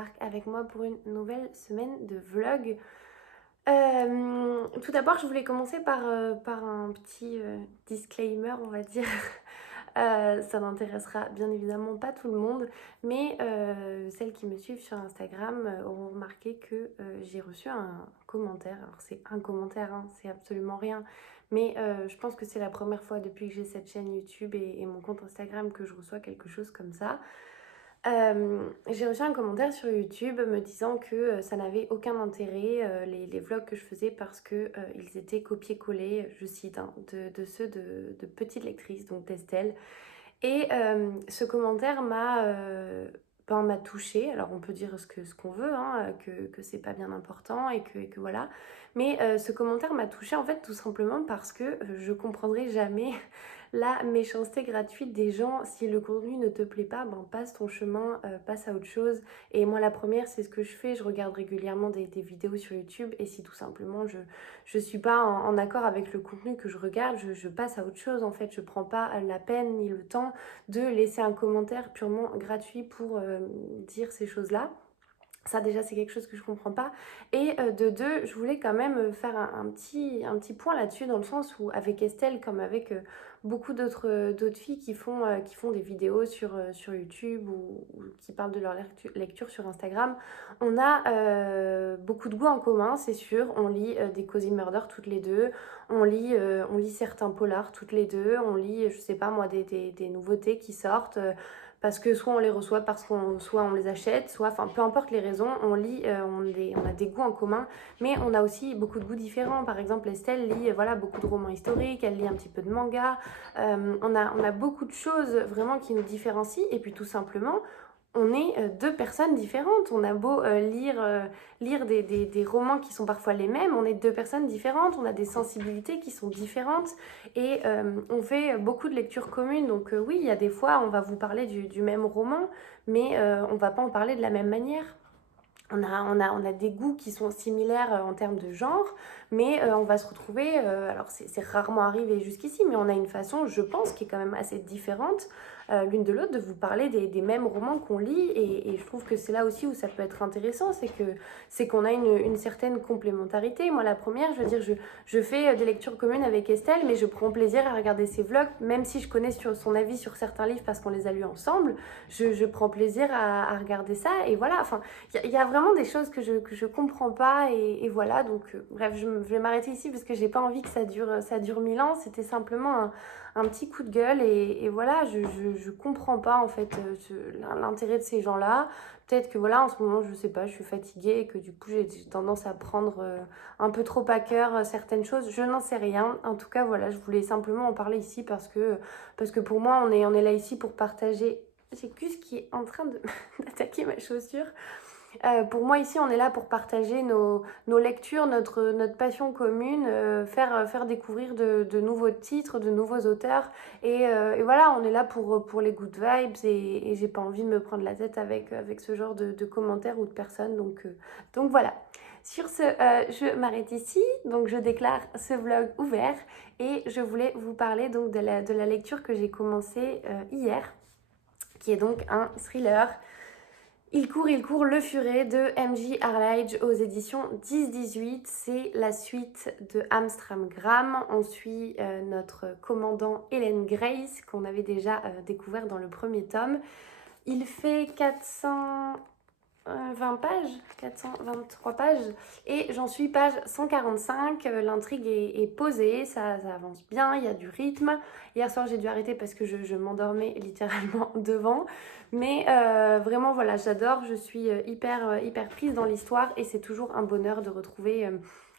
t'embarques avec moi pour une nouvelle semaine de vlog. Tout d'abord, je voulais commencer par un petit disclaimer, on va dire. Ça n'intéressera bien évidemment pas tout le monde, mais celles qui me suivent sur Instagram auront remarqué que j'ai reçu un commentaire. Alors c'est un commentaire, hein, c'est absolument rien, mais je pense que c'est la première fois depuis que j'ai cette chaîne YouTube et mon compte Instagram que je reçois quelque chose comme ça. J'ai reçu un commentaire sur YouTube me disant que ça n'avait aucun intérêt, les vlogs que je faisais, parce que ils étaient copiés-collés, je cite, hein, de ceux de Petite Lectrice, donc d'Estelle. Et ce commentaire m'a touchée. Alors on peut dire ce qu'on veut, hein, que c'est pas bien important et que voilà. Mais ce commentaire m'a touchée en fait tout simplement parce que je comprendrai jamais la méchanceté gratuite des gens. Si le contenu ne te plaît pas, ben passe ton chemin, passe à autre chose. Et moi la première, c'est ce que je fais. Je regarde régulièrement des vidéos sur YouTube, et si tout simplement je suis pas en accord avec le contenu que je regarde, je passe à autre chose en fait. Je prends pas la peine ni le temps de laisser un commentaire purement gratuit pour dire ces choses-là. Ça déjà c'est quelque chose que je comprends pas. Et de deux, je voulais quand même faire un petit point là-dessus, dans le sens où avec Estelle, comme avec beaucoup d'autres filles qui font des vidéos sur YouTube ou qui parlent de leur lecture sur Instagram, on a beaucoup de goûts en commun, c'est sûr. On lit des Cozy Murder toutes les deux, on lit certains polars toutes les deux, on lit, je sais pas moi, des nouveautés qui sortent. Parce que soit on les reçoit, soit on les achète, soit, enfin peu importe les raisons, on lit, on a des goûts en commun, mais on a aussi beaucoup de goûts différents. Par exemple, Estelle lit voilà, beaucoup de romans historiques, elle lit un petit peu de manga. On a beaucoup de choses vraiment qui nous différencient, et puis tout simplement, on est deux personnes différentes. On a beau lire des romans qui sont parfois les mêmes, on est deux personnes différentes, on a des sensibilités qui sont différentes, et on fait beaucoup de lectures communes. Donc oui, il y a des fois, on va vous parler du même roman, mais on va pas en parler de la même manière. On a des goûts qui sont similaires en termes de genre, mais on va se retrouver, alors c'est rarement arrivé jusqu'ici, mais on a une façon, je pense, qui est quand même assez différente l'une de l'autre, de vous parler des mêmes romans qu'on lit, et je trouve que c'est là aussi où ça peut être intéressant, c'est qu'on a une certaine complémentarité. Moi la première, je veux dire, je fais des lectures communes avec Estelle, mais je prends plaisir à regarder ses vlogs, même si je connais son avis sur certains livres parce qu'on les a lus ensemble, je prends plaisir à regarder ça, et voilà, enfin, il y a vraiment des choses que je comprends pas, et voilà. Donc bref, je vais m'arrêter ici parce que j'ai pas envie que ça dure 1000 ans. C'était simplement un petit coup de gueule, et voilà, je comprends pas en fait l'intérêt de ces gens-là. Peut-être que voilà, en ce moment, je sais pas, je suis fatiguée et que du coup j'ai tendance à prendre un peu trop à cœur certaines choses. Je n'en sais rien. En tout cas, voilà, je voulais simplement en parler ici parce que pour moi, on est là ici pour partager. J'ai Gus qui est en train d'attaquer ma chaussure. Pour moi, ici, on est là pour partager nos lectures, notre passion commune, faire découvrir de nouveaux titres, de nouveaux auteurs. Et voilà, on est là pour les good vibes, et j'ai pas envie de me prendre la tête avec ce genre de commentaires ou de personnes. Donc voilà. Sur ce, je m'arrête ici. Donc je déclare ce vlog ouvert, et je voulais vous parler donc de la lecture que j'ai commencée hier, qui est donc un thriller. Il court, Le Furet de M.J. Arledge aux éditions 10-18. C'est la suite de Amstramgram. On suit notre commandant Helen Grace, qu'on avait déjà découvert dans le premier tome. Il fait 420 pages, 423 pages, et j'en suis page 145. L'intrigue est posée, ça avance bien, il y a du rythme. Hier soir j'ai dû arrêter parce que je m'endormais littéralement devant, mais vraiment voilà, j'adore, je suis hyper prise dans l'histoire, et c'est toujours un bonheur de retrouver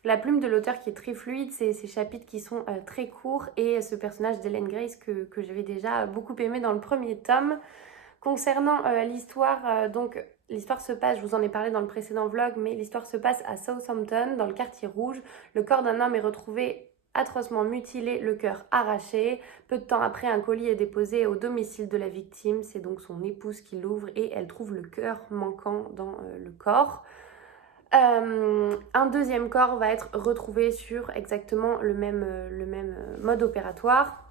la plume de l'auteur qui est très fluide, ces chapitres qui sont très courts, et ce personnage d'Helen Grace que j'avais déjà beaucoup aimé dans le premier tome. Concernant l'histoire, donc l'histoire se passe, je vous en ai parlé dans le précédent vlog, mais l'histoire se passe à Southampton, dans le quartier rouge. Le corps d'un homme est retrouvé atrocement mutilé, le cœur arraché. Peu de temps après, un colis est déposé au domicile de la victime. C'est donc son épouse qui l'ouvre, et elle trouve le cœur manquant dans le corps. Un deuxième corps va être retrouvé sur exactement le même mode opératoire.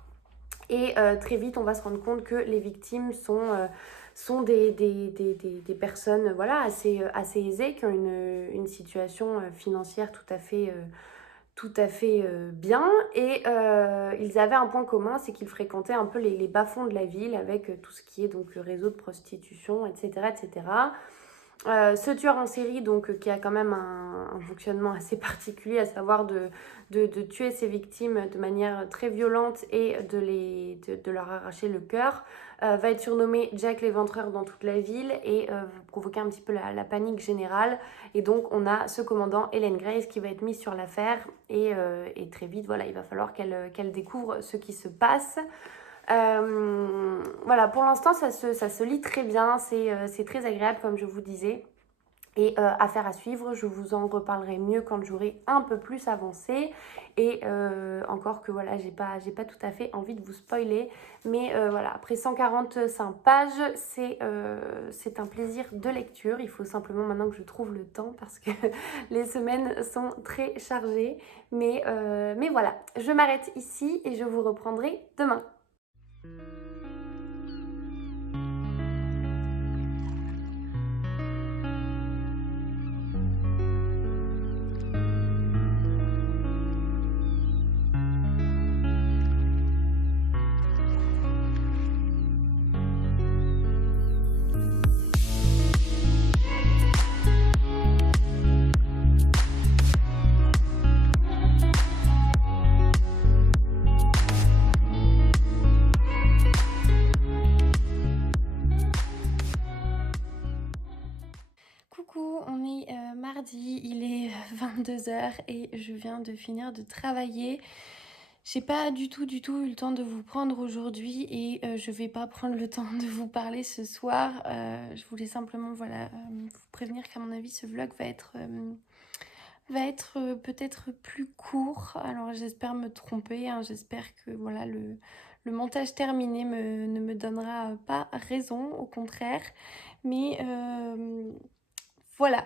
Et très vite, on va se rendre compte que les victimes sont sont des personnes voilà, assez aisées, qui ont une situation financière tout à fait bien. Et ils avaient un point commun, c'est qu'ils fréquentaient un peu les bas-fonds de la ville avec tout ce qui est donc le réseau de prostitution, etc. etc. Ce tueur en série, donc, qui a quand même un fonctionnement assez particulier, à savoir de tuer ses victimes de manière très violente et de leur arracher le cœur, va être surnommé Jack l'Éventreur dans toute la ville et provoquer un petit peu la panique générale. Et donc on a ce commandant Helen Grace qui va être mise sur l'affaire et très vite, voilà, il va falloir qu'elle découvre ce qui se passe. Voilà, pour l'instant ça se lit très bien, c'est très agréable comme je vous disais. Et affaire à suivre, je vous en reparlerai mieux quand j'aurai un peu plus avancé. Et encore que voilà, j'ai pas tout à fait envie de vous spoiler. Mais voilà, après 145 pages, c'est un plaisir de lecture. Il faut simplement maintenant que je trouve le temps parce que les semaines sont très chargées. Mais voilà, je m'arrête ici et je vous reprendrai demain. Coucou, on est mardi, il est 22h et je viens de finir de travailler. J'ai pas du tout eu le temps de vous prendre aujourd'hui et je vais pas prendre le temps de vous parler ce soir. Je voulais simplement voilà, vous prévenir qu'à mon avis ce vlog va être peut-être plus court. Alors j'espère me tromper, hein. J'espère que voilà, le montage terminé ne me donnera pas raison, au contraire. Mais voilà,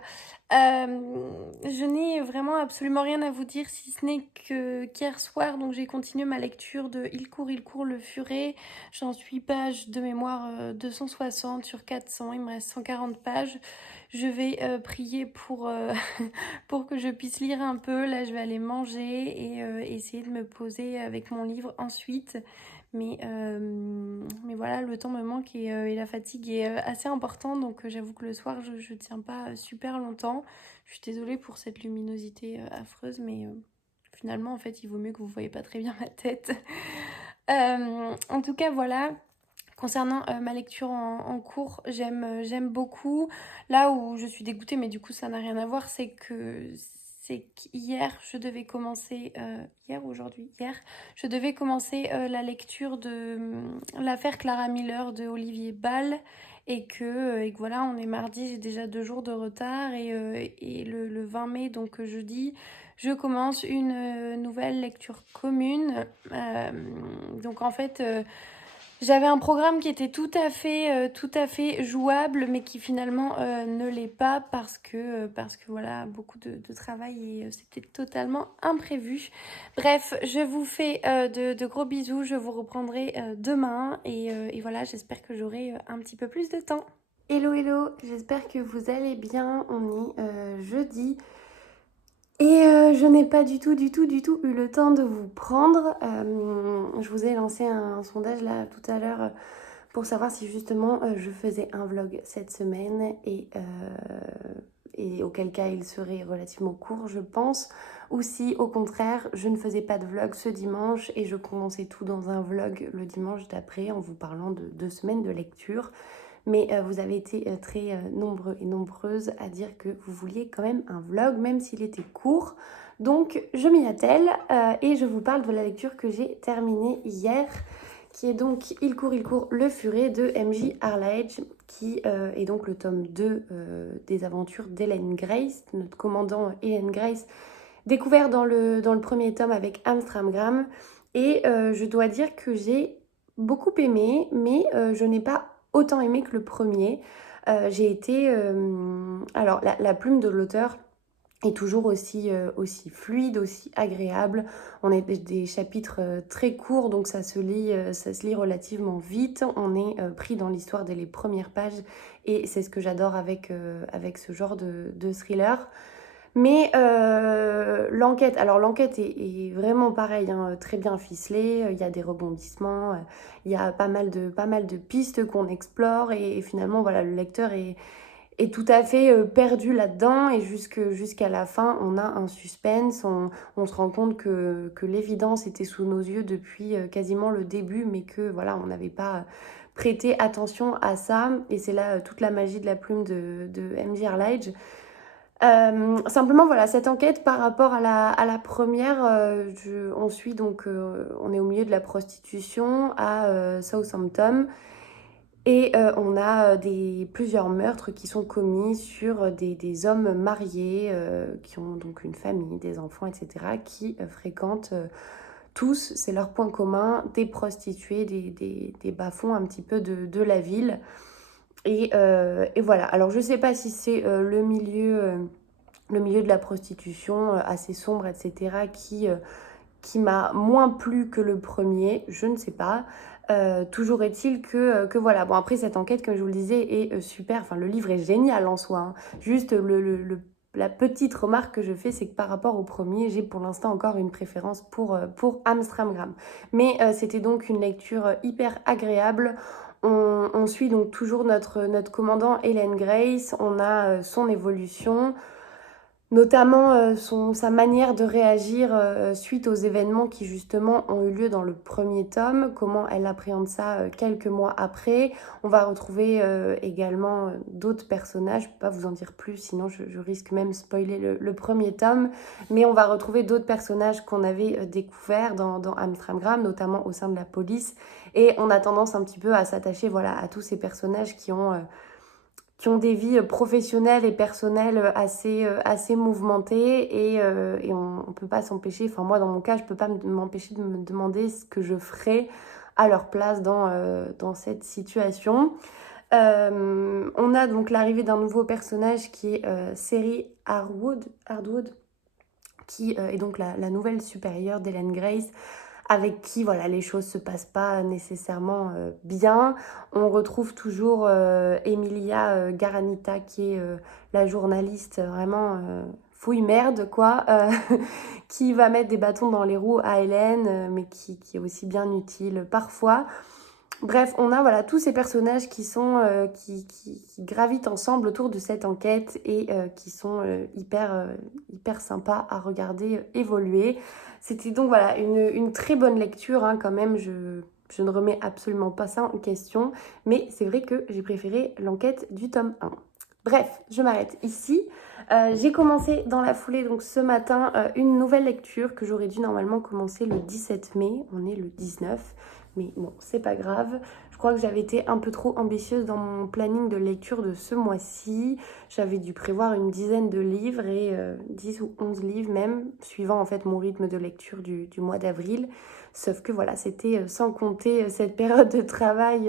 je n'ai vraiment absolument rien à vous dire si ce n'est que qu'hier soir, donc j'ai continué ma lecture de Il court le furet. J'en suis page de mémoire 260 sur 400, il me reste 140 pages. Je vais prier pour, pour que je puisse lire un peu. Là, je vais aller manger et essayer de me poser avec mon livre ensuite. Mais voilà, le temps me manque et la fatigue est assez importante. Donc j'avoue que le soir, je tiens pas super longtemps. Je suis désolée pour cette luminosité affreuse, mais finalement, en fait, il vaut mieux que vous voyez pas très bien ma tête. En tout cas, voilà. Concernant ma lecture en cours, j'aime beaucoup. Là où je suis dégoûtée, mais du coup ça n'a rien à voir, c'est qu'hier je devais commencer, hier, je devais commencer la lecture de l'affaire Clara Miller de Olivier Ball et que voilà, on est mardi, j'ai déjà 2 jours de retard et le 20 mai, donc jeudi, je commence une nouvelle lecture commune. Donc en fait... j'avais un programme qui était tout à fait jouable, mais qui finalement ne l'est pas parce que voilà, beaucoup de travail et c'était totalement imprévu. Bref, je vous fais de gros bisous, je vous reprendrai demain et voilà, j'espère que j'aurai un petit peu plus de temps. Hello, j'espère que vous allez bien, on est jeudi. Et je n'ai pas du tout eu le temps de vous prendre. Je vous ai lancé un sondage là tout à l'heure pour savoir si justement je faisais un vlog cette semaine et auquel cas il serait relativement court je pense, ou si au contraire je ne faisais pas de vlog ce dimanche et je condensais tout dans un vlog le dimanche d'après en vous parlant de 2 semaines de lecture. Mais vous avez été très nombreux et nombreuses à dire que vous vouliez quand même un vlog, même s'il était court. Donc je m'y attelle et je vous parle de la lecture que j'ai terminée hier, qui est donc Il court le furet de M.J. Arledge, qui est donc le tome 2 des aventures d'Helen Grace, notre commandant Helen Grace, découvert dans le premier tome avec Amstramgram. Et je dois dire que j'ai beaucoup aimé, mais je n'ai pas autant aimé que le premier. J'ai été... alors, la plume de l'auteur est toujours aussi fluide, aussi agréable. On est des chapitres très courts, donc ça se lit relativement vite. On est pris dans l'histoire dès les premières pages et c'est ce que j'adore avec ce genre de thriller. Mais l'enquête, alors l'enquête est vraiment pareil, hein, très bien ficelée, il y a des rebondissements, il y a pas mal de pistes qu'on explore et finalement voilà, le lecteur est tout à fait perdu là-dedans et jusqu'à la fin, on a un suspense, on se rend compte que l'évidence était sous nos yeux depuis quasiment le début, mais que voilà, on n'avait pas prêté attention à ça et c'est là toute la magie de la plume de M.J. Erlij. Simplement, voilà, cette enquête par rapport à la première, on suit donc, on est au milieu de la prostitution à Southampton et on a plusieurs meurtres qui sont commis sur des hommes mariés qui ont donc une famille, des enfants, etc., qui fréquentent tous, c'est leur point commun, des prostituées, des bas-fonds un petit peu de la ville. Et voilà, alors je sais pas si c'est le milieu de la prostitution assez sombre, etc., qui m'a moins plu que le premier, je ne sais pas. Toujours est-il que voilà, bon après cette enquête, comme je vous le disais, est super, enfin le livre est génial en soi, hein. Juste la petite remarque que je fais, c'est que par rapport au premier, j'ai pour l'instant encore une préférence pour Amstramgram. Mais c'était donc une lecture hyper agréable. On suit donc toujours notre commandant Helen Grace, on a son évolution, notamment sa manière de réagir suite aux événements qui justement ont eu lieu dans le premier tome, comment elle appréhende ça quelques mois après. On va retrouver également d'autres personnages, je ne peux pas vous en dire plus, sinon je risque même spoiler le premier tome, mais on va retrouver d'autres personnages qu'on avait découverts dans Amstramgram, notamment au sein de la police, et on a tendance un petit peu à s'attacher voilà, à tous ces personnages qui ont des vies professionnelles et personnelles assez mouvementées et on peut pas s'empêcher, enfin moi dans mon cas je peux pas m'empêcher de me demander ce que je ferais à leur place dans cette situation. On a donc l'arrivée d'un nouveau personnage qui est Seri Hardwood, qui est donc la nouvelle supérieure d'Helen Grace, avec qui voilà, les choses se passent pas nécessairement bien. On retrouve toujours Emilia Garanita, qui est la journaliste vraiment fouille merde, quoi, qui va mettre des bâtons dans les roues à Hélène, mais qui est aussi bien utile parfois. Bref, on a voilà, tous ces personnages qui gravitent ensemble autour de cette enquête et qui sont hyper sympas à regarder évoluer. C'était donc voilà, une très bonne lecture hein, quand même, je ne remets absolument pas ça en question, mais c'est vrai que j'ai préféré l'enquête du tome 1. Bref, je m'arrête ici. J'ai commencé dans la foulée donc ce matin une nouvelle lecture que j'aurais dû normalement commencer le 17 mai, on est le 19. Mais bon, c'est pas grave. Je crois que j'avais été un peu trop ambitieuse dans mon planning de lecture de ce mois-ci. J'avais dû prévoir une dizaine de livres et 10 ou 11 livres même, suivant en fait mon rythme de lecture du mois d'avril. Sauf que voilà, c'était sans compter cette période de travail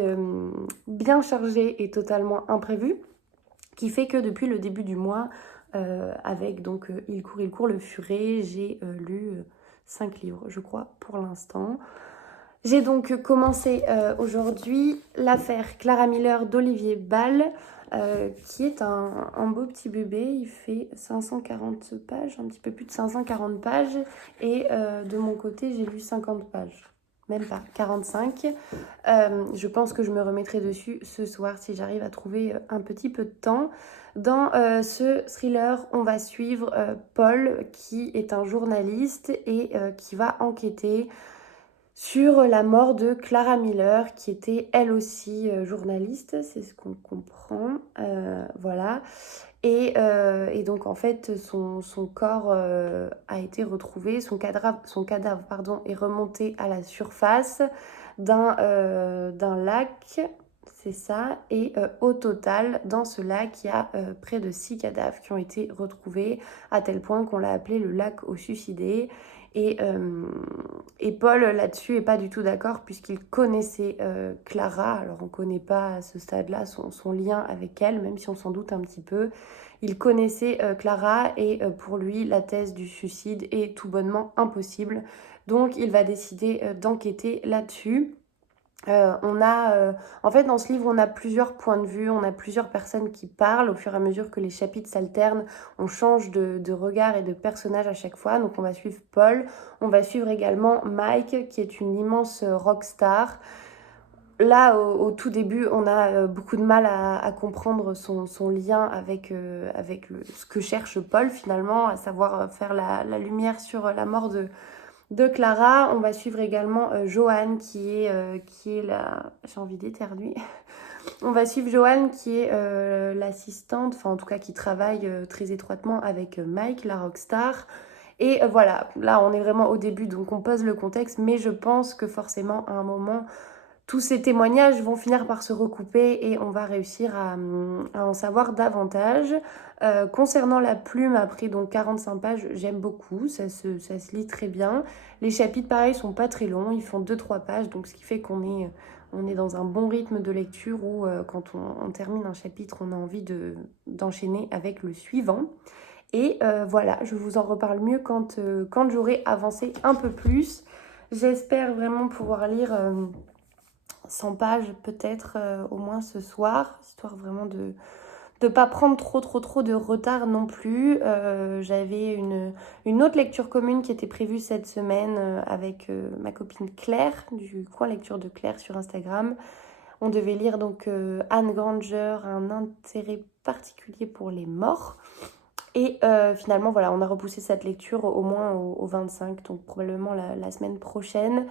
bien chargée et totalement imprévue, qui fait que depuis le début du mois, avec donc Il court le furet, j'ai lu 5 livres, je crois, pour l'instant. J'ai donc commencé aujourd'hui l'affaire Clara Miller d'Olivier Ball, qui est un beau petit bébé. Il fait 540 pages, un petit peu plus de 540 pages. Et de mon côté, j'ai lu 50 pages. Même pas, 45. Je pense que je me remettrai dessus ce soir si j'arrive à trouver un petit peu de temps. Dans ce thriller, on va suivre Paul, qui est un journaliste et qui va enquêter sur la mort de Clara Miller, qui était elle aussi journaliste, c'est ce qu'on comprend, voilà. Et donc en fait, son corps a été retrouvé, son cadavre pardon, est remonté à la surface d'un lac, c'est ça, et au total, dans ce lac, il y a près de 6 cadavres qui ont été retrouvés, à tel point qu'on l'a appelé le lac aux suicidés. Et Paul, là-dessus, est pas du tout d'accord puisqu'il connaissait Clara. Alors, on ne connaît pas à ce stade-là son lien avec elle, même si on s'en doute un petit peu. il connaissait Clara et pour lui la thèse du suicide est tout bonnement impossible. Donc il va décider d'enquêter là-dessus. En fait, dans ce livre, on a plusieurs points de vue, on a plusieurs personnes qui parlent. Au fur et à mesure que les chapitres s'alternent, on change de regard et de personnage à chaque fois. Donc, on va suivre Paul, on va suivre également Mike, qui est une immense rockstar. Là, au tout début, on a beaucoup de mal à comprendre son lien avec ce que cherche Paul, finalement, à savoir faire la lumière sur la mort de Clara. On va suivre également Joanne qui est la... J'ai envie d'éternuer. On va suivre Joanne qui est l'assistante, enfin en tout cas qui travaille très étroitement avec Mike, la rockstar. Et voilà, là on est vraiment au début, donc on pose le contexte, mais je pense que forcément à un moment, tous ces témoignages vont finir par se recouper et on va réussir à en savoir davantage. Concernant la plume, après donc 45 pages, j'aime beaucoup, ça se lit très bien. Les chapitres, pareil, sont pas très longs, ils font 2-3 pages, donc ce qui fait on est dans un bon rythme de lecture où quand on termine un chapitre, on a envie d'enchaîner avec le suivant. Et voilà, je vous en reparle mieux quand j'aurai avancé un peu plus. J'espère vraiment pouvoir lire 100 pages peut-être au moins ce soir, histoire vraiment de ne pas prendre trop de retard non plus. J'avais une autre lecture commune qui était prévue cette semaine avec ma copine Claire, du coin lecture de Claire sur Instagram. On devait lire donc Anne Granger, un intérêt particulier pour les morts. Et finalement, voilà, on a repoussé cette lecture au moins au 25, donc probablement la semaine prochaine,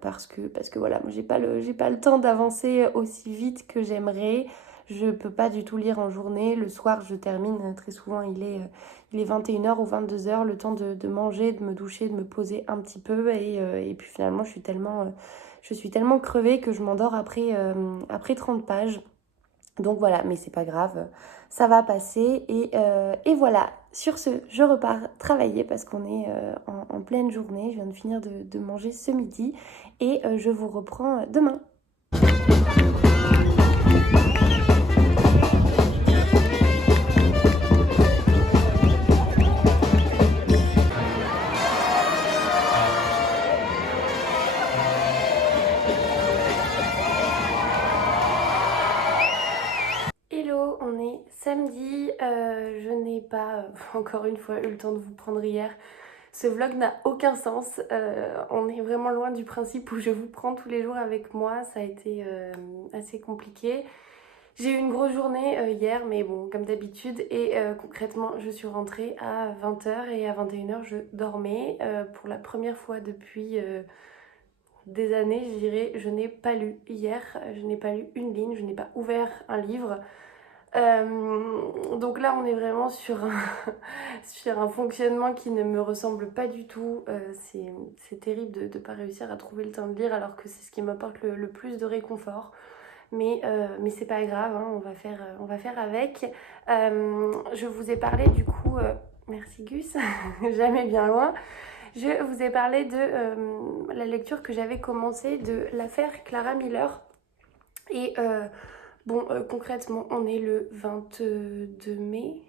parce que voilà, moi j'ai pas le temps d'avancer aussi vite que j'aimerais. Je peux pas du tout lire en journée. Le soir, je termine très souvent, il est 21h ou 22h, le temps de manger, de me doucher, de me poser un petit peu. Et puis finalement, je suis tellement crevée que je m'endors après 30 pages. Donc voilà, mais c'est pas grave, ça va passer. Et voilà, sur ce, je repars travailler parce qu'on est en pleine journée. Je viens de finir de manger ce midi et je vous reprends demain. Hello, on est samedi, je n'ai pas encore une fois eu le temps de vous prendre hier. Ce vlog n'a aucun sens, on est vraiment loin du principe où je vous prends tous les jours avec moi, ça a été assez compliqué. J'ai eu une grosse journée hier, mais bon, comme d'habitude, et concrètement, je suis rentrée à 20h et à 21h, je dormais. Pour la première fois depuis des années, je dirais, je n'ai pas lu hier, je n'ai pas lu une ligne, je n'ai pas ouvert un livre. Donc là on est vraiment sur sur un fonctionnement qui ne me ressemble pas du tout. C'est terrible de ne pas réussir à trouver le temps de lire alors que c'est ce qui m'apporte le plus de réconfort. Mais c'est pas grave, hein, on va faire avec. Je vous ai parlé du coup, merci Gus, jamais bien loin. Je vous ai parlé de la lecture que j'avais commencée de l'affaire Clara Miller. Et bon, concrètement, on est le 22 mai,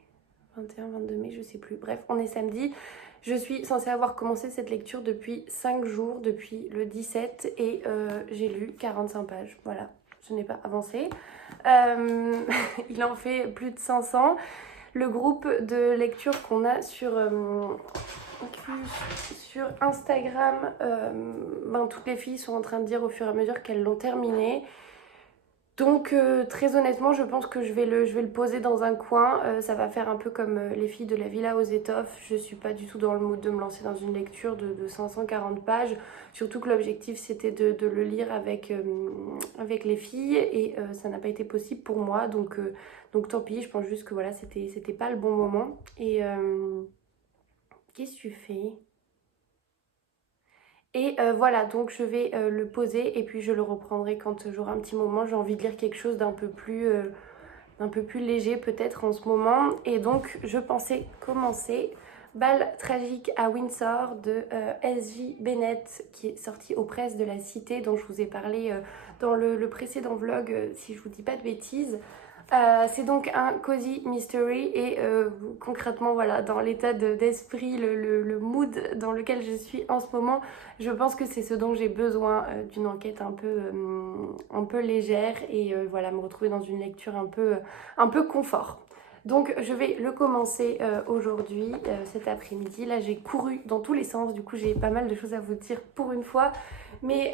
21-22 mai, je sais plus. Bref, on est samedi. Je suis censée avoir commencé cette lecture depuis 5 jours, depuis le 17, et j'ai lu 45 pages. Voilà, je n'ai pas avancé. Il en fait plus de 500. Le groupe de lecture qu'on a sur Instagram, toutes les filles sont en train de dire au fur et à mesure qu'elles l'ont terminé. Donc très honnêtement, je pense que je vais le poser dans un coin. Ça va faire un peu comme les filles de la Villa aux étoffes. Je suis pas du tout dans le mood de me lancer dans une lecture de 540 pages. Surtout que l'objectif c'était de le lire avec les filles et ça n'a pas été possible pour moi. Donc tant pis, je pense juste que voilà, c'était pas le bon moment. Et qu'est-ce que tu fais ? Et voilà, donc je vais le poser et puis je le reprendrai quand j'aurai un petit moment. J'ai envie de lire quelque chose d'un peu plus léger peut-être en ce moment. Et donc je pensais commencer Bal tragique à Windsor de S.J. Bennett qui est sorti aux presses de la Cité dont je vous ai parlé dans le précédent vlog si je vous dis pas de bêtises. C'est donc un cozy mystery et concrètement voilà dans l'état d'esprit, le mood dans lequel je suis en ce moment, je pense que c'est ce dont j'ai besoin, d'une enquête un peu légère et voilà me retrouver dans une lecture un peu confort. Donc je vais le commencer aujourd'hui, cet après-midi. Là j'ai couru dans tous les sens, du coup j'ai pas mal de choses à vous dire pour une fois. Mais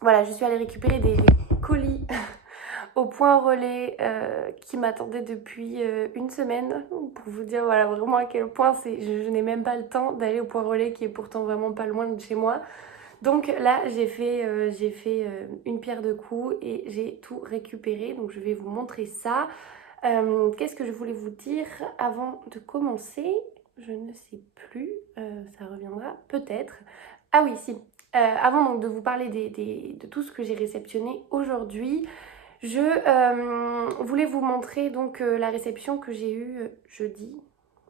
voilà, je suis allée récupérer des colis au point relais qui m'attendait depuis une semaine pour vous dire voilà vraiment à quel point je n'ai même pas le temps d'aller au point relais qui est pourtant vraiment pas loin de chez moi. Donc là j'ai fait une pierre deux coups et j'ai tout récupéré, donc je vais vous montrer ça. Qu'est-ce que je voulais vous dire avant de commencer? Je ne sais plus, ça reviendra peut-être. Ah oui, si. Avant donc de vous parler de tout ce que j'ai réceptionné aujourd'hui, je voulais vous montrer donc la réception que j'ai eue jeudi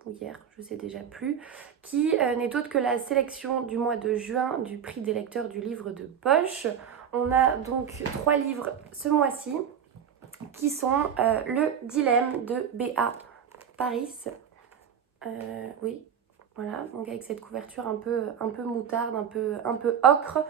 ou hier, je sais déjà plus, qui n'est autre que la sélection du mois de juin du prix des lecteurs du livre de poche. On a donc 3 livres ce mois-ci qui sont Le Dilemme de B.A. Paris. Oui, voilà, donc avec cette couverture un peu moutarde, un peu ocre.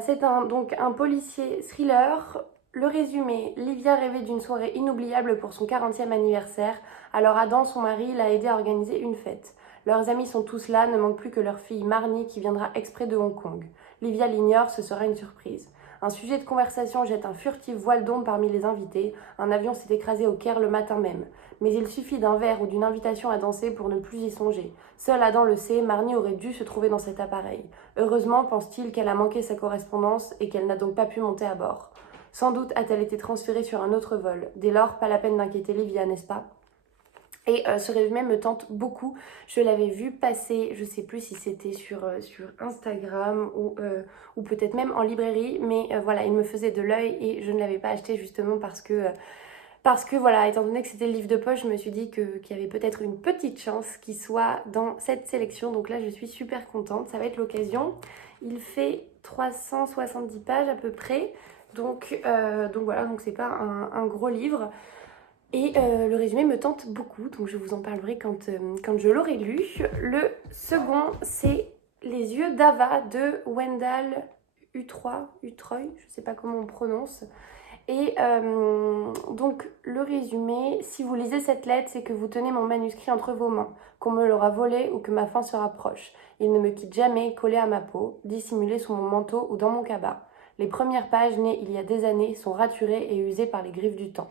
C'est donc un policier thriller. Le résumé, Livia rêvait d'une soirée inoubliable pour son 40e anniversaire. Alors Adam, son mari, l'a aidé à organiser une fête. Leurs amis sont tous là, ne manque plus que leur fille Marnie qui viendra exprès de Hong Kong. Livia l'ignore, ce sera une surprise. Un sujet de conversation jette un furtif voile d'ombre parmi les invités. Un avion s'est écrasé au Caire le matin même. Mais il suffit d'un verre ou d'une invitation à danser pour ne plus y songer. Seul Adam le sait, Marnie aurait dû se trouver dans cet appareil. Heureusement, pense-t-il, qu'elle a manqué sa correspondance et qu'elle n'a donc pas pu monter à bord. Sans doute a-t-elle été transférée sur un autre vol. Dès lors, pas la peine d'inquiéter Livia, n'est-ce pas? Et ce résumé me tente beaucoup. Je l'avais vu passer, je sais plus si c'était sur Instagram ou peut-être même en librairie, mais voilà, il me faisait de l'œil et je ne l'avais pas acheté justement parce que voilà, étant donné que c'était le livre de poche, je me suis dit qu'il y avait peut-être une petite chance qu'il soit dans cette sélection. Donc là, je suis super contente, ça va être l'occasion. Il fait 370 pages à peu près, donc voilà, donc c'est pas un gros livre. Et le résumé me tente beaucoup, donc je vous en parlerai quand je l'aurai lu. Le second, c'est Les yeux d'Ava de Wendell Utroy, je sais pas comment on prononce. Et donc le résumé, si vous lisez cette lettre, c'est que vous tenez mon manuscrit entre vos mains, qu'on me l'aura volé ou que ma fin se rapproche. Il ne me quitte jamais, collé à ma peau, dissimulé sous mon manteau ou dans mon cabas. Les premières pages, nées il y a des années, sont raturées et usées par les griffes du temps.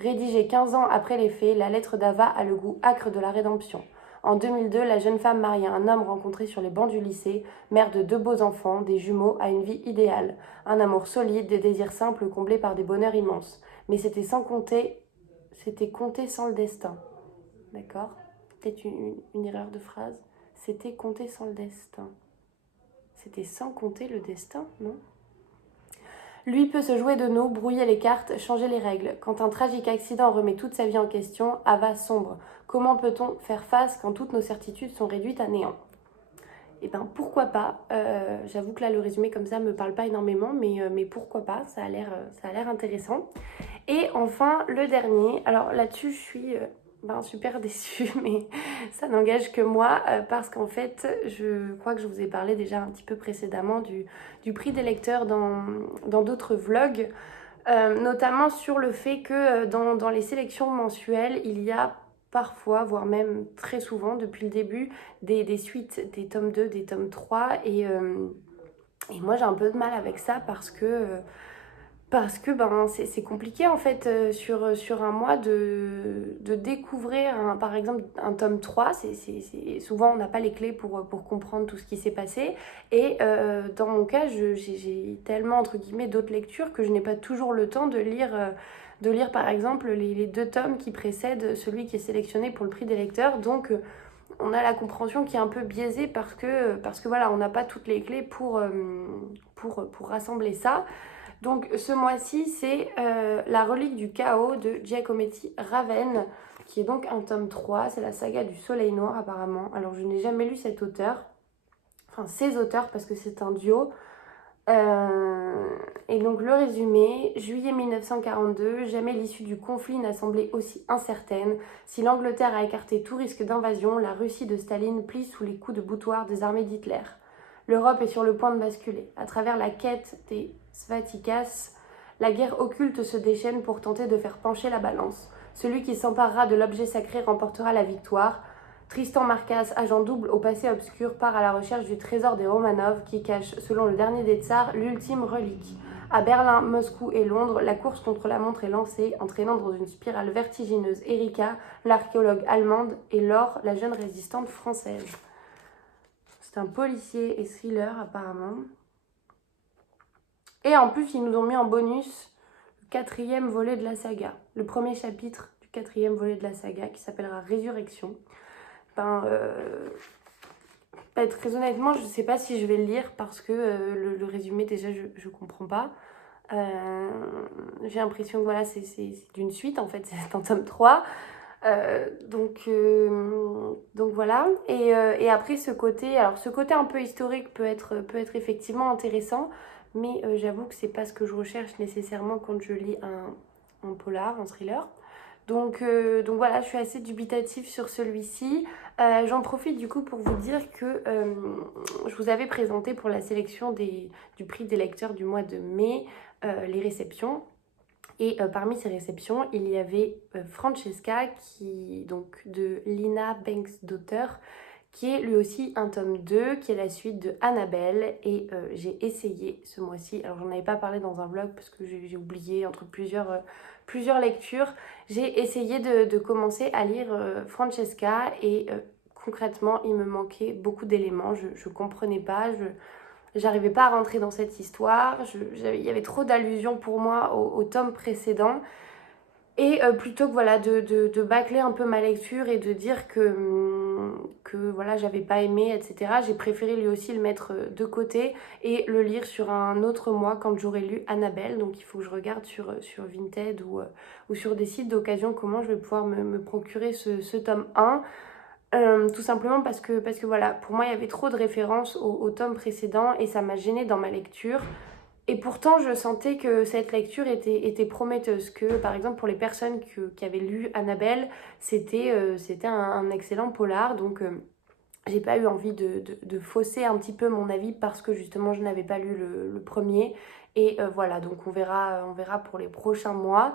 Rédigée 15 ans après les faits, la lettre d'Ava a le goût acre de la rédemption. En 2002, la jeune femme marie un homme rencontré sur les bancs du lycée, mère de 2 beaux enfants, des jumeaux, a une vie idéale. Un amour solide, des désirs simples comblés par des bonheurs immenses. Mais c'était compter sans le destin. D'accord? Peut-être une erreur de phrase. C'était compter sans le destin. C'était sans compter le destin, non? Lui peut se jouer de nous, brouiller les cartes, changer les règles. Quand un tragique accident remet toute sa vie en question, Ava sombre. Comment peut-on faire face quand toutes nos certitudes sont réduites à néant? Eh ben pourquoi pas. J'avoue que là le résumé comme ça me parle pas énormément, mais pourquoi pas, ça a l'air intéressant. Et enfin le dernier, alors là-dessus je suis super déçue, mais ça n'engage que moi parce qu'en fait je crois que je vous ai parlé déjà un petit peu précédemment du prix des lecteurs dans d'autres vlogs, notamment sur le fait que dans les sélections mensuelles il y a parfois, voire même très souvent depuis le début, des suites, des tomes 2, des tomes 3 et moi j'ai un peu de mal avec ça parce que ben, c'est compliqué en fait sur un mois de découvrir par exemple un tome 3. Souvent on n'a pas les clés pour comprendre tout ce qui s'est passé. Et dans mon cas, j'ai tellement entre guillemets d'autres lectures que je n'ai pas toujours le temps de lire par exemple les 2 tomes qui précèdent celui qui est sélectionné pour le prix des lecteurs. Donc on a la compréhension qui est un peu biaisée parce que voilà, on n'a pas toutes les clés pour rassembler ça. Donc ce mois-ci, c'est La relique du chaos de Giacometti Raven, qui est donc un tome 3. C'est la saga du Soleil Noir apparemment. Alors je n'ai jamais lu cet auteur, enfin ces auteurs parce que c'est un duo. Et donc le résumé, juillet 1942, jamais l'issue du conflit n'a semblé aussi incertaine. Si l'Angleterre a écarté tout risque d'invasion, la Russie de Staline plie sous les coups de boutoir des armées d'Hitler. L'Europe est sur le point de basculer. À travers la quête des Svatikas, la guerre occulte se déchaîne pour tenter de faire pencher la balance. Celui qui s'emparera de l'objet sacré remportera la victoire. Tristan Marcas, agent double au passé obscur, part à la recherche du trésor des Romanov qui cache, selon le dernier des tsars, l'ultime relique. À Berlin, Moscou et Londres, la course contre la montre est lancée, entraînant dans une spirale vertigineuse Erika, l'archéologue allemande, et Laure, la jeune résistante française. C'est un policier et thriller apparemment. Et en plus, ils nous ont mis en bonus le 4e volet de la saga. Le premier chapitre du 4e volet de la saga qui s'appellera Résurrection. Très honnêtement, je ne sais pas si je vais le lire parce que le résumé, déjà, je ne comprends pas. J'ai l'impression que voilà, c'est d'une suite, en fait, c'est un tome 3. Donc voilà. Et après, ce côté un peu historique peut être effectivement intéressant, mais j'avoue que c'est pas ce que je recherche nécessairement quand je lis un polar, un thriller. Donc voilà, je suis assez dubitative sur celui-ci. J'en profite du coup pour vous dire que je vous avais présenté pour la sélection du prix des lecteurs du mois de mai les réceptions. Et parmi ces réceptions, il y avait Francesca, donc de Lina Banks-Daughter, qui est lui aussi un tome 2, qui est la suite de Annabelle. Et j'ai essayé ce mois-ci, alors j'en avais pas parlé dans un vlog parce que j'ai oublié entre plusieurs lectures, j'ai essayé de commencer à lire Francesca et concrètement il me manquait beaucoup d'éléments, je comprenais pas, j'arrivais pas à rentrer dans cette histoire, il y avait trop d'allusions pour moi au tome précédent. Et plutôt que voilà, de bâcler un peu ma lecture et de dire que voilà, j'avais pas aimé, etc., j'ai préféré lui aussi le mettre de côté et le lire sur un autre mois quand j'aurai lu Annabelle. Donc il faut que je regarde sur Vinted ou sur des sites d'occasion comment je vais pouvoir me procurer ce tome 1. Tout simplement parce que voilà, pour moi il y avait trop de références au tome précédent et ça m'a gênée dans ma lecture. Et pourtant, je sentais que cette lecture était prometteuse, que par exemple pour les personnes qui avaient lu Annabelle, c'était un excellent polar. Donc j'ai pas eu envie de fausser un petit peu mon avis parce que justement je n'avais pas lu le premier. Et voilà, donc on verra pour les prochains mois.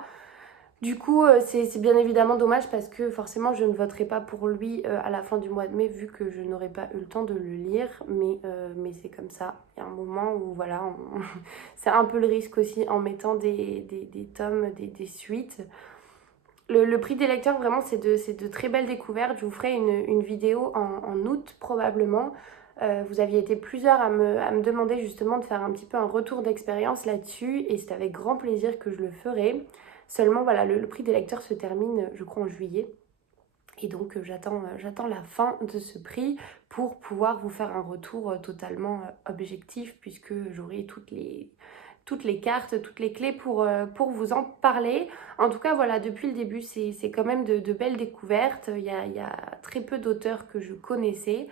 Du coup, c'est bien évidemment dommage parce que forcément, je ne voterai pas pour lui à la fin du mois de mai vu que je n'aurai pas eu le temps de le lire. Mais c'est comme ça. Il y a un moment où, voilà, c'est un peu le risque aussi en mettant des tomes, des suites. Le prix des lecteurs, vraiment, c'est de très belles découvertes. Je vous ferai une vidéo en août probablement. Vous aviez été plusieurs à me demander justement de faire un petit peu un retour d'expérience là-dessus et c'est avec grand plaisir que je le ferai. Seulement, voilà, le prix des lecteurs se termine, je crois, en juillet. Et donc, j'attends la fin de ce prix pour pouvoir vous faire un retour totalement objectif puisque j'aurai toutes les cartes, toutes les clés pour vous en parler. En tout cas, voilà, depuis le début, c'est quand même de belles découvertes. Il y a très peu d'auteurs que je connaissais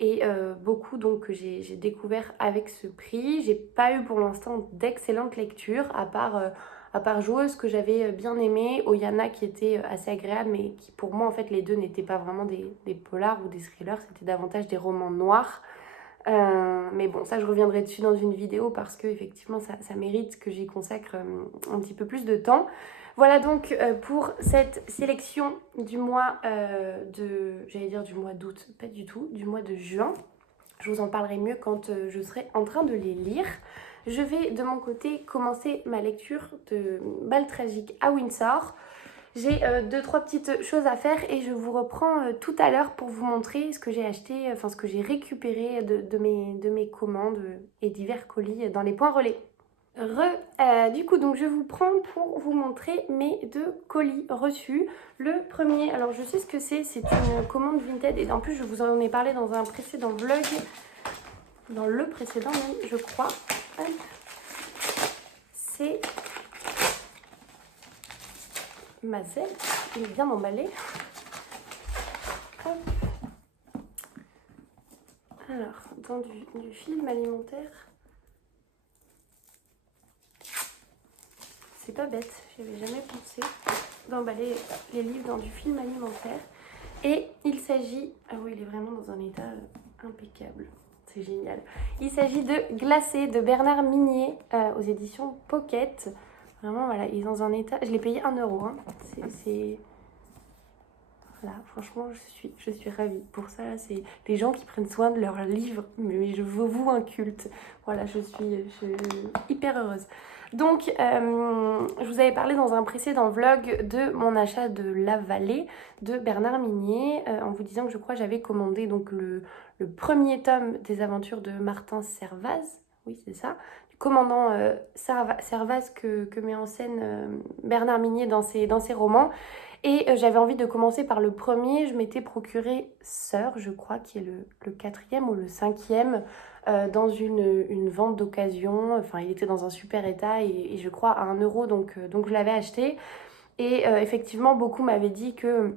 et beaucoup donc que j'ai découvert avec ce prix. J'ai pas eu pour l'instant d'excellentes lectures à part Joueuse que j'avais bien aimé, Oyana qui était assez agréable mais qui pour moi en fait les deux n'étaient pas vraiment des polars ou des thrillers, c'était davantage des romans noirs. Mais bon, ça je reviendrai dessus dans une vidéo parce que effectivement ça mérite que j'y consacre un petit peu plus de temps. Voilà donc pour cette sélection du mois j'allais dire du mois d'août, pas du tout, du mois de juin. Je vous en parlerai mieux quand je serai en train de les lire. Je vais de mon côté commencer ma lecture de Bal tragique à Windsor. J'ai 2-3 petites choses à faire et je vous reprends tout à l'heure pour vous montrer ce que j'ai acheté, enfin ce que j'ai récupéré de mes commandes et divers colis dans les points relais. Du coup, donc je vous prends pour vous montrer mes 2 colis reçus. Le premier, alors je sais ce que c'est une commande Vinted et en plus je vous en ai parlé dans un précédent vlog, dans le précédent même, je crois. C'est ma selle, il est bien emballé. Hop. Alors, dans du film alimentaire. pas bête, j'avais jamais pensé d'emballer les livres dans du film alimentaire. Et il s'agit, ah oui, il est vraiment dans un état impeccable, c'est génial. Il s'agit de Glacé de Bernard Minier aux éditions Pocket. Vraiment, voilà, il est dans un état, je l'ai payé 1 euro, hein. C'est... Voilà, franchement, je suis ravie. Pour ça, c'est les gens qui prennent soin de leurs livres, mais je vous voue un culte. Voilà, je suis hyper heureuse. Donc, je vous avais parlé dans un précédent vlog de mon achat de La Vallée de Bernard Minier, en vous disant que je crois que j'avais commandé donc le premier tome des aventures de Martin Servaz. Oui, c'est ça. Du commandant Servaz que met en scène Bernard Minier dans ses romans. Et j'avais envie de commencer par le premier. Je m'étais procuré Sœur, je crois, qui est le 4e ou le 5e, dans une vente d'occasion. Enfin, il était dans un super état et je crois à 1 euro, donc je l'avais acheté. Et effectivement, beaucoup m'avaient dit que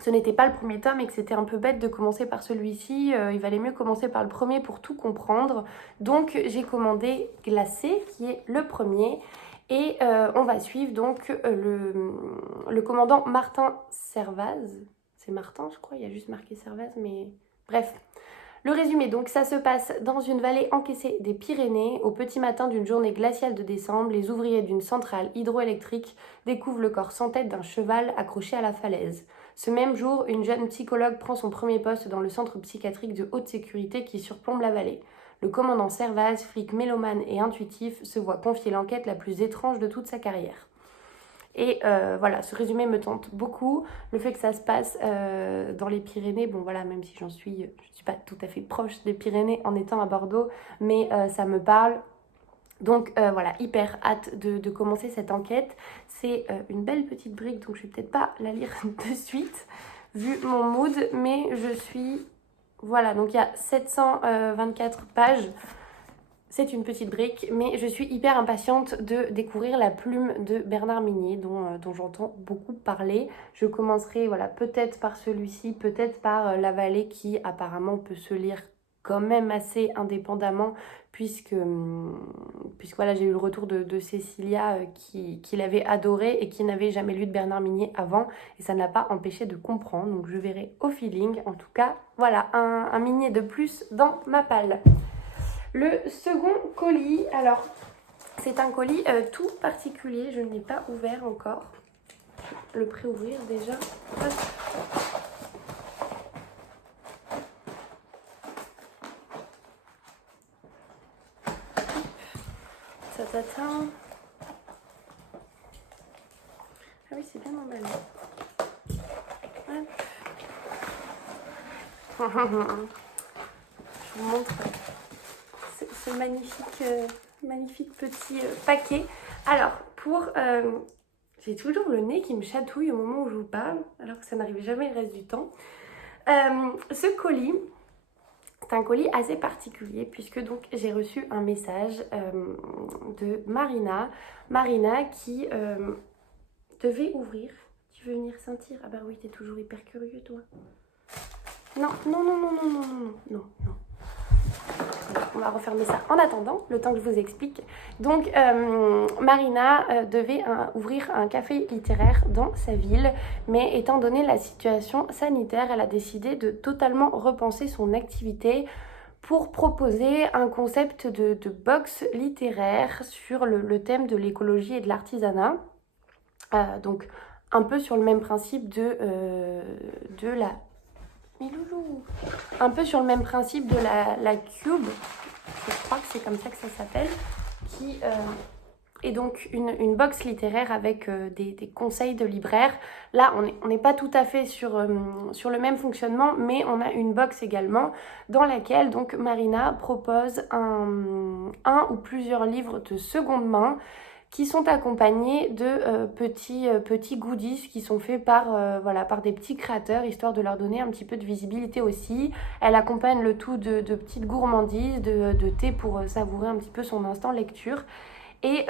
ce n'était pas le premier tome et que c'était un peu bête de commencer par celui-ci. Il valait mieux commencer par le premier pour tout comprendre. Donc j'ai commandé Glacé, qui est le premier. Et on va suivre donc le commandant Martin Servaz. C'est Martin, je crois, il y a juste marqué Servaz, mais bref. Le résumé, donc ça se passe dans une vallée encaissée des Pyrénées. Au petit matin d'une journée glaciale de décembre, les ouvriers d'une centrale hydroélectrique découvrent le corps sans tête d'un cheval accroché à la falaise. Ce même jour, une jeune psychologue prend son premier poste dans le centre psychiatrique de haute sécurité qui surplombe la vallée. Le commandant Servaz, flic mélomane et intuitif, se voit confier l'enquête la plus étrange de toute sa carrière. Et voilà, ce résumé me tente beaucoup. Le fait que ça se passe dans les Pyrénées, bon voilà, même si je ne suis pas tout à fait proche des Pyrénées en étant à Bordeaux, mais ça me parle. Donc voilà, hyper hâte de commencer cette enquête. C'est une belle petite brique, donc je vais peut-être pas la lire de suite, vu mon mood, mais je suis... Voilà, donc il y a 724 pages. C'est une petite brique, mais je suis hyper impatiente de découvrir La Plume de Bernard Minier, dont j'entends beaucoup parler. Je commencerai voilà, peut-être par celui-ci, peut-être par La Vallée, qui apparemment peut se lire quand même assez indépendamment, puisque voilà, j'ai eu le retour de Cécilia qui l'avait adoré et qui n'avait jamais lu de Bernard Minier avant, et ça ne l'a pas empêché de comprendre, donc je verrai au feeling. En tout cas, voilà, un Minier de plus dans ma palle. Le second colis, alors c'est un colis tout particulier, je ne l'ai pas ouvert encore. Je vais le préouvrir déjà. Hop. Ça t'atteint. Ah oui, c'est bien emballé. Je vous montre ce magnifique petit paquet. Alors, j'ai toujours le nez qui me chatouille au moment où je vous parle, alors que ça n'arrive jamais le reste du temps. Ce colis, c'est un colis assez particulier, puisque donc j'ai reçu un message de Marina qui devait ouvrir. Tu veux venir sentir? Ah bah oui, t'es toujours hyper curieux, toi. Non. On va refermer ça en attendant, le temps que je vous explique. Donc, Marina devait ouvrir un café littéraire dans sa ville, mais étant donné la situation sanitaire, elle a décidé de totalement repenser son activité pour proposer un concept de box littéraire sur le thème de l'écologie et de l'artisanat. Donc, un peu sur le même principe de la... Miloulou. Un peu sur le même principe de la Cube, je crois que c'est comme ça que ça s'appelle, qui est donc une box littéraire avec des conseils de libraires. Là, on n'est pas tout à fait sur le même fonctionnement, mais on a une box également dans laquelle donc Marina propose un ou plusieurs livres de seconde main qui sont accompagnés de petits goodies qui sont faits par des petits créateurs, histoire de leur donner un petit peu de visibilité aussi. Elle accompagne le tout de petites gourmandises, de thé pour savourer un petit peu son instant lecture. Et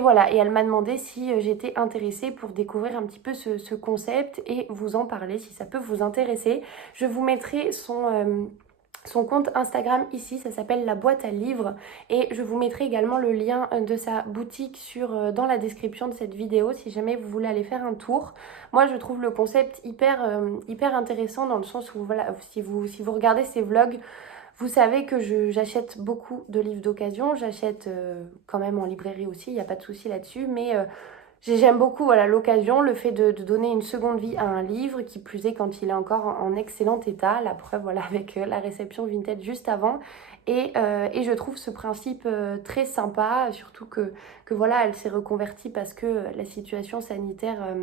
voilà, et elle m'a demandé si j'étais intéressée pour découvrir un petit peu ce concept et vous en parler si ça peut vous intéresser. Je vous mettrai son compte Instagram ici, ça s'appelle La Boîte à Livres et je vous mettrai également le lien de sa boutique dans la description de cette vidéo si jamais vous voulez aller faire un tour. Moi je trouve le concept hyper intéressant dans le sens où voilà, si vous regardez ces vlogs, vous savez que j'achète beaucoup de livres d'occasion, j'achète quand même en librairie aussi, il n'y a pas de souci là-dessus, mais j'aime beaucoup voilà, l'occasion, le fait de donner une seconde vie à un livre, qui plus est quand il est encore en excellent état, la preuve voilà, avec la réception vintage juste avant. Et je trouve ce principe très sympa, surtout que voilà, elle s'est reconvertie parce que la situation sanitaire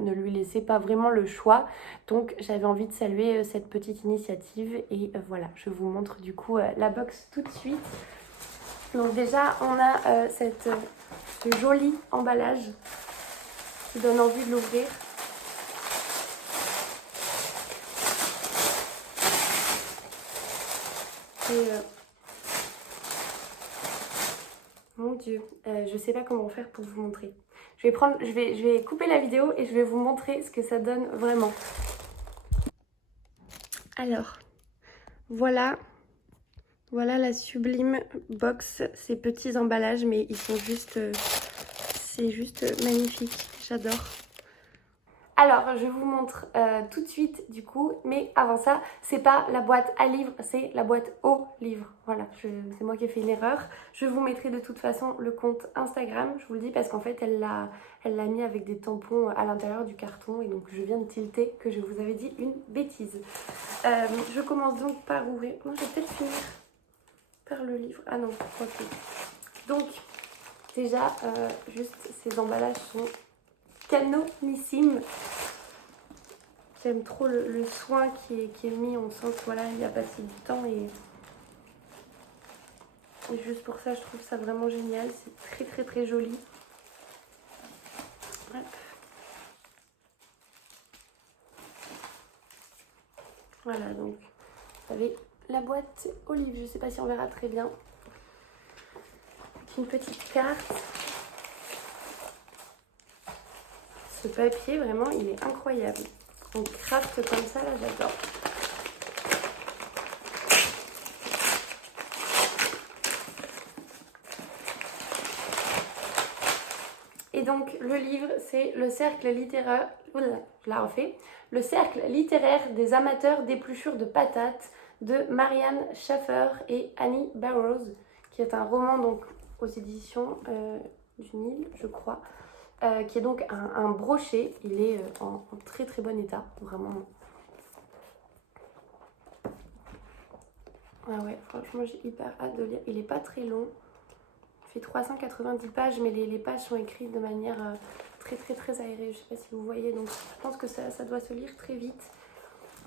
ne lui laissait pas vraiment le choix. Donc j'avais envie de saluer cette petite initiative et voilà, je vous montre du coup la box tout de suite. Donc déjà on a ce joli emballage qui donne envie de l'ouvrir. Et mon Dieu, je sais pas comment faire pour vous montrer. Je vais couper la vidéo et je vais vous montrer ce que ça donne vraiment. Alors, voilà la sublime box, ces petits emballages, mais ils sont juste, c'est juste magnifique, j'adore. Alors, je vous montre tout de suite du coup, mais avant ça, c'est pas la boîte à livres, c'est la boîte au livre. Voilà, c'est moi qui ai fait une erreur. Je vous mettrai de toute façon le compte Instagram, je vous le dis, parce qu'en fait, elle l'a mis avec des tampons à l'intérieur du carton, et donc je viens de tilter que je vous avais dit une bêtise. Je commence donc par ouvrir. Moi, je vais peut-être finir par le livre. Ah non, ok. Donc, déjà, juste ces emballages sont canonissimes. J'aime trop le soin qui est mis. On sent que voilà, il a passé du temps et juste pour ça, je trouve ça vraiment génial. C'est très très très joli. Hop. Voilà, donc vous avez la boîte au livre. Je ne sais pas si on verra très bien. Avec une petite carte. Ce papier, vraiment, il est incroyable. On craft comme ça, là, j'adore. Et donc, le livre, c'est le cercle littéraire... Oula, je la refais. Le cercle littéraire des amateurs d'épluchures de patates de Marianne Schaeffer et Annie Burroughs, qui est un roman donc aux éditions du Nil, je crois. Qui est donc un brochet. Il est en très très bon état, vraiment. Ah ouais, franchement j'ai hyper hâte de lire. Il est pas très long, il fait 390 pages, mais les pages sont écrites de manière très très très aérée. Je sais pas si vous voyez, donc je pense que ça doit se lire très vite.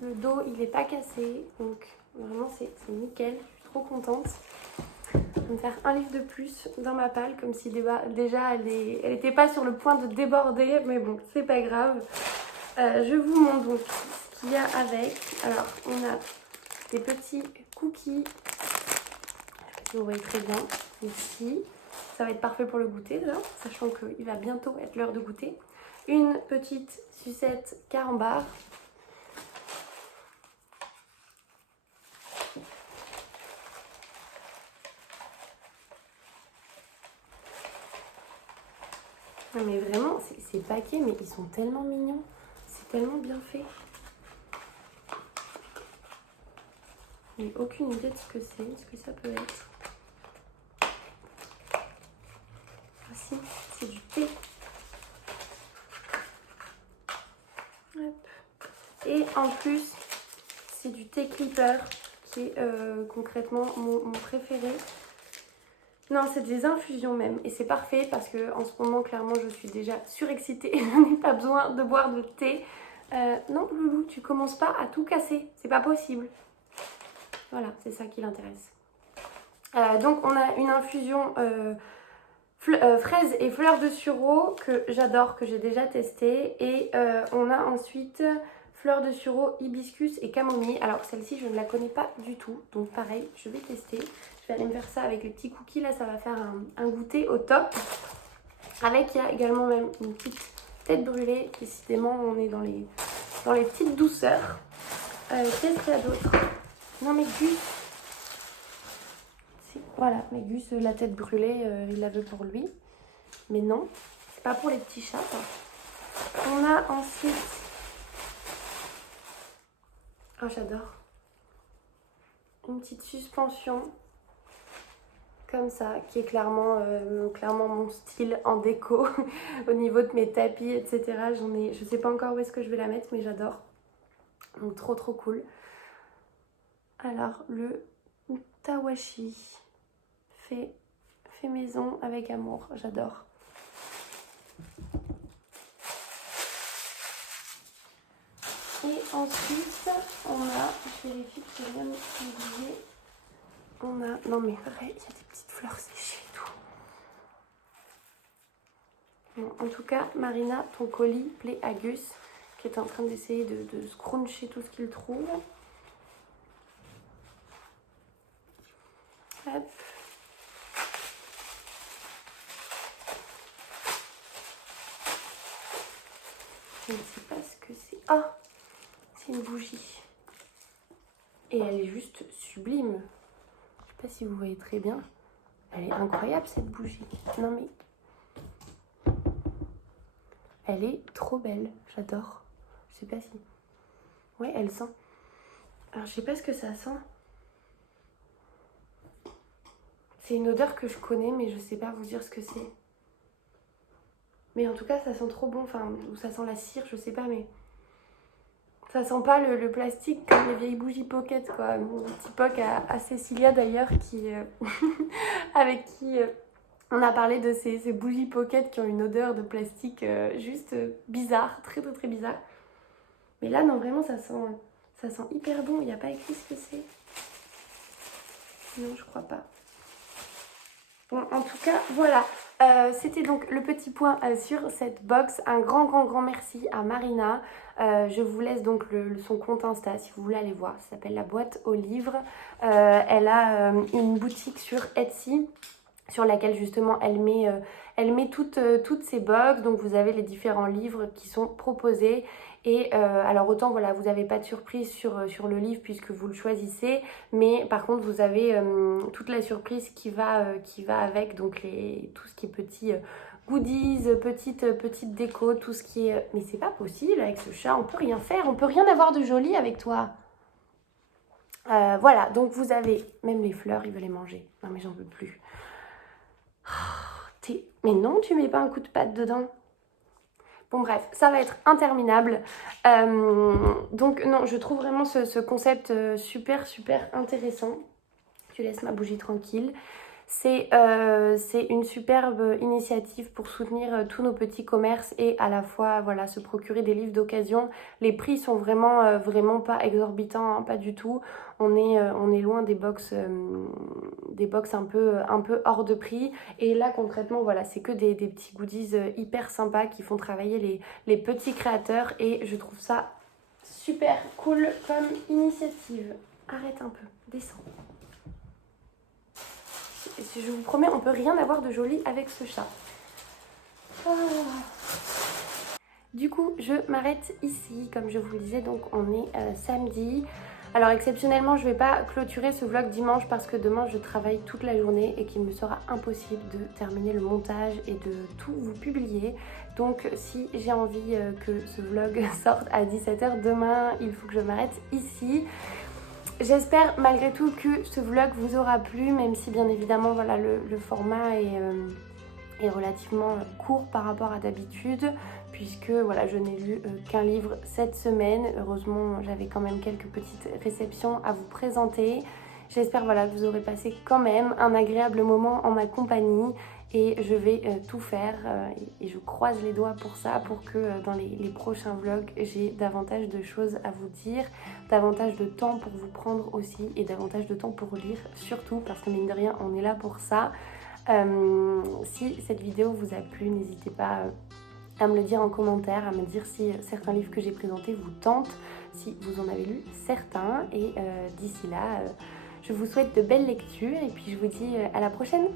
Le dos il est pas cassé, donc vraiment c'est nickel, je suis trop contente. Je vais me faire un livre de plus dans ma palle, comme si déjà elle était pas sur le point de déborder, mais bon, c'est pas grave. Je vous montre donc ce qu'il y a avec. Alors, on a des petits cookies. Je sais pas si vous voyez très bien ici. Ça va être parfait pour le goûter déjà, sachant qu'il va bientôt être l'heure de goûter. Une petite sucette carambar. Non mais vraiment, ces paquets, mais ils sont tellement mignons. C'est tellement bien fait. Je n'ai aucune idée de ce que ça peut être. Ah si, c'est du thé. Hop. Et en plus, c'est du thé clipper, qui est concrètement mon préféré. Non, c'est des infusions même. Et c'est parfait parce que en ce moment, clairement, je suis déjà surexcitée. Je n'ai pas besoin de boire de thé. Non, Loulou, tu commences pas à tout casser. C'est pas possible. Voilà, c'est ça qui l'intéresse. Donc, on a une infusion fraises et fleurs de sureau que j'adore, que j'ai déjà testé. Et on a ensuite fleurs de sureau, hibiscus et camomille. Alors, celle-ci, je ne la connais pas du tout. Donc, pareil, je vais tester. Je vais aller me faire ça avec les petits cookies. Là, ça va faire un goûter au top. Avec, il y a également même une petite tête brûlée. Décidément, on est dans les petites douceurs. Qu'est-ce qu'il y a d'autre? Non mais Gus, voilà, mais Gus, la tête brûlée, il la veut pour lui. Mais non, c'est pas pour les petits chats. On a ensuite... Oh, j'adore. Une petite suspension, comme ça, qui est clairement mon style en déco. Au niveau de mes tapis, etc. Je sais pas encore où est-ce que je vais la mettre, mais j'adore. Donc trop trop cool. Alors, le Tawashi fait maison avec amour, j'adore. Et ensuite, on a, je vérifie que j'ai rien oublié. On a, non mais arrête, il y a des petites fleurs séchées et tout. Bon, en tout cas, Marina, ton colis plaît à Gus, qui est en train d'essayer de scruncher tout ce qu'il trouve. Hop. Je ne sais pas ce que c'est. Ah, c'est une bougie. Et elle est juste sublime. Je ne sais pas si vous voyez très bien. Elle est incroyable cette bougie. Non mais... Elle est trop belle. J'adore. Je sais pas si... Ouais, elle sent. Alors je sais pas ce que ça sent. C'est une odeur que je connais mais je sais pas vous dire ce que c'est. Mais en tout cas ça sent trop bon. Enfin, ou ça sent la cire, je sais pas mais... Ça sent pas le plastique comme les vieilles bougies Pocket, quoi. Mon petit poc à Cécilia d'ailleurs, qui avec qui on a parlé de ces bougies Pocket qui ont une odeur de plastique juste bizarre, très très très bizarre. Mais là, non, vraiment, ça sent hyper bon. Il n'y a pas écrit ce que c'est. Non, je crois pas. Bon, en tout cas, voilà. C'était donc le petit point sur cette box. Un grand merci à Marina. Je vous laisse donc son compte Insta si vous voulez aller voir. Ça s'appelle La Boîte aux Livres. Elle a une boutique sur Etsy sur laquelle justement elle met toutes ses box. Donc vous avez les différents livres qui sont proposés. Et alors autant voilà, vous n'avez pas de surprise sur le livre puisque vous le choisissez, mais par contre vous avez toute la surprise qui va avec, donc tout ce qui est petit goodies, petite déco, tout ce qui est... Mais c'est pas possible avec ce chat, on peut rien faire, on peut rien avoir de joli avec toi. Voilà, donc vous avez même les fleurs, il veut les manger. Non mais j'en veux plus. Oh, mais non, tu mets pas un coup de patte dedans? Bon bref, ça va être interminable. Donc non, je trouve vraiment ce concept super intéressant. Tu laisses ma bougie tranquille. C'est une superbe initiative pour soutenir tous nos petits commerces et à la fois voilà, se procurer des livres d'occasion. Les prix sont vraiment pas exorbitants, hein, pas du tout. On est loin des box un peu hors de prix. Et là concrètement, voilà, c'est que des petits goodies hyper sympas qui font travailler les petits créateurs. Et je trouve ça super cool comme initiative. Arrête un peu, descends. Je vous promets, on peut rien avoir de joli avec ce chat. Oh. Du coup, je m'arrête ici. Comme je vous le disais, donc on est samedi. Alors exceptionnellement, je ne vais pas clôturer ce vlog dimanche parce que demain je travaille toute la journée et qu'il me sera impossible de terminer le montage et de tout vous publier. Donc si j'ai envie que ce vlog sorte à 17h demain, il faut que je m'arrête ici. J'espère malgré tout que ce vlog vous aura plu, même si bien évidemment voilà, le format est relativement court par rapport à d'habitude, puisque voilà, je n'ai lu qu'un livre cette semaine. Heureusement, j'avais quand même quelques petites réceptions à vous présenter. J'espère voilà, que vous aurez passé quand même un agréable moment en ma compagnie. Et je vais tout faire et je croise les doigts pour ça, pour que dans les prochains vlogs, j'ai davantage de choses à vous dire, davantage de temps pour vous prendre aussi et davantage de temps pour lire, surtout parce que mine de rien, on est là pour ça. Si cette vidéo vous a plu, n'hésitez pas à me le dire en commentaire, à me dire si certains livres que j'ai présentés vous tentent, si vous en avez lu certains. Et d'ici là, je vous souhaite de belles lectures et puis je vous dis à la prochaine.